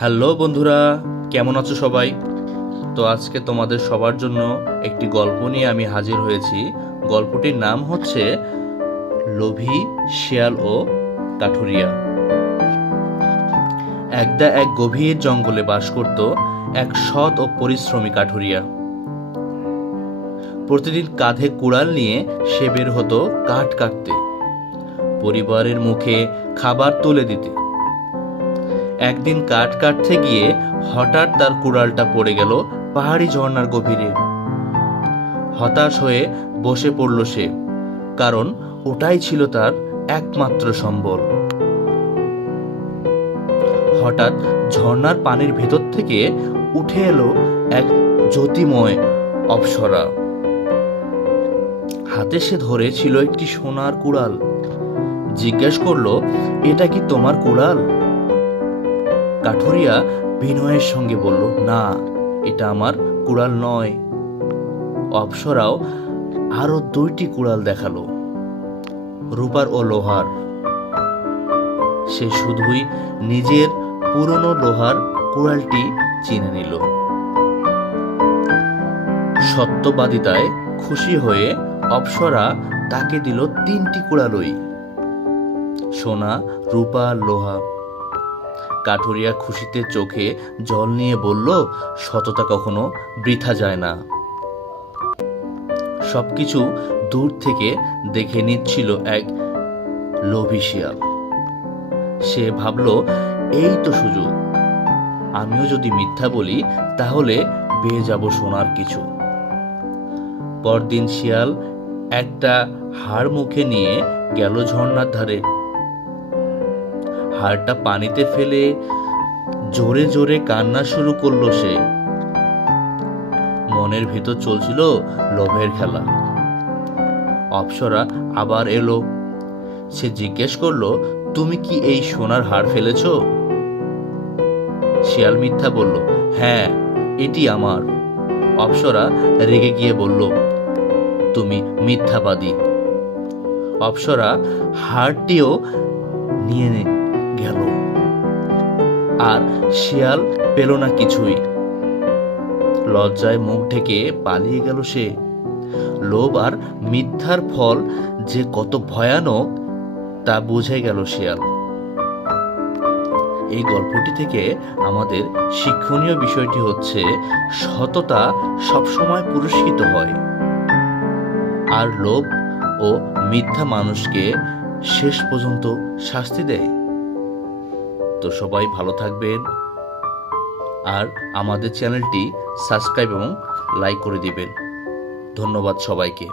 Hello বন্ধুরা, কেমন আছো সবাই? তো আজকে তোমাদের সবার জন্য একটি গল্প নিয়ে আমি হাজির হয়েছি। গল্পটির নাম হচ্ছে লোভী শিয়াল ও কাঠুরিয়া। একদা এক গভীর জঙ্গলে বাস করত এক সৎ ও পরিশ্রমী কাঠুরিয়া। প্রতিদিন কাঁধে কুড়াল নিয়ে সে বের হতো কাঠ কাটতে, পরিবারের মুখে খাবার তুলে দিতে। একদিন কাঠ কাটতে গিয়ে হঠাৎ তার কুড়ালটা পড়ে গেল পাহাড়ি ঝর্ণার গভীরে। হতাশ হয়ে বসে পড়ল সে, কারণ ওটাই ছিল তার একমাত্র সম্বল। হঠাৎ ঝর্ণার পানির ভেতর থেকে উঠে এলো এক জ্যোতিময় অপ্সরা। হাতে সে ধরে ছিল একটি সোনার কুড়াল। জিজ্ঞেস করলো, এটা কি তোমার কুড়াল? কাঠুরিয়া বিনয়ের সঙ্গে বলল, না, এটা আমার কুড়াল নয়। অপ্সরাও আরো 2টি কুড়াল দেখালো, রূপার ও লোহার। সে শুধুই নিজের পুরনো লোহার কুড়ালটি চিনে নিল। সত্যবাদিতায় খুশি হয়ে অপ্সরা তাকে দিল 3টি কুড়ালই, সোনা, রূপা, লোহা। কাঠুরিয়া খুশিতে চোখে জল নিয়ে বলল, সততা কখনো বৃথা যায় না। সবকিছু দূর থেকে দেখে নিচ্ছিল এক লোভী শিয়াল। সে ভাবল, এই তো সুযোগ। আমিও যদি মিথ্যা বলি তাহলে পেয়ে যাব সোনার কিছু। পরদিন শিয়াল একটা হাড় মুখে নিয়ে গেল ঝর্ণার ধারে। হাড়টা পানিতে ফেলে জোরে জোরে কান্না শুরু করলো সে। মনের ভিতর চলছিল লোভের খেলা। অপ্সরা আবার এলো। সে জিজ্ঞেস করলো, তুমি কি এই সোনার হাড় ফেলেছো? শিয়াল মিথ্যা বলল, হ্যাঁ, এটি আমার। অপ্সরা রেগে গিয়ে বলল, তুমি মিথ্যাবাদী। অপ্সরা হাড়টিও নিয়ে গেল, আর শিয়াল পেল না কিছুই। লজ্জায় মুখ ঢেকে পালিয়ে গেল সে। লোভ আর মিথ্যার ফল যে কত ভয়ানক তা বুঝে গেল শিয়াল। এই গল্পটি থেকে আমাদের শিক্ষণীয় বিষয়টি হচ্ছে, সততা সবসময় পুরস্কৃত হয়, আর লোভ ও মিথ্যা মানুষকে শেষ পর্যন্ত শাস্তি দেয়। তো সবাই ভালো থাকবেন, আর আমাদের চ্যানেলটি সাবস্ক্রাইব এবং লাইক করে দিবেন। ধন্যবাদ সবাইকে।